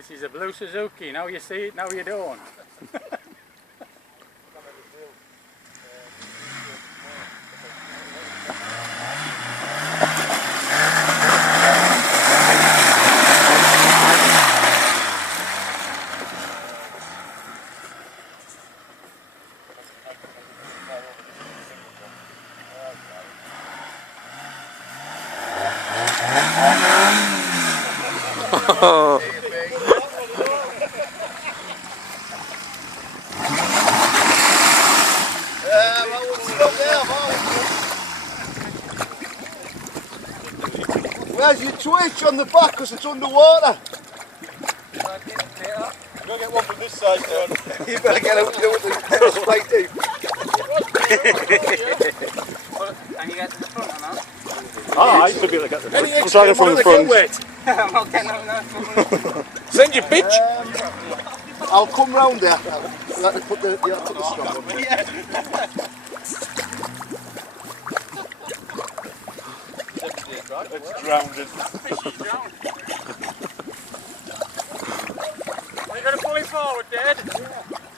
This is a blue Suzuki. Now you see it, now you don't. Where's your twitch on the back because it's underwater? Go get one from this side, John. You better get out there with the trust right deep. Can you get to the front or not? Ah, I should be able to get the front. I'm trying from the front. I'm not getting on that. Send your bitch! I'll come round there. Let me put the strong one. It's drowned. Fishy's drowned. Are you going to pull him forward, Dad? Yeah.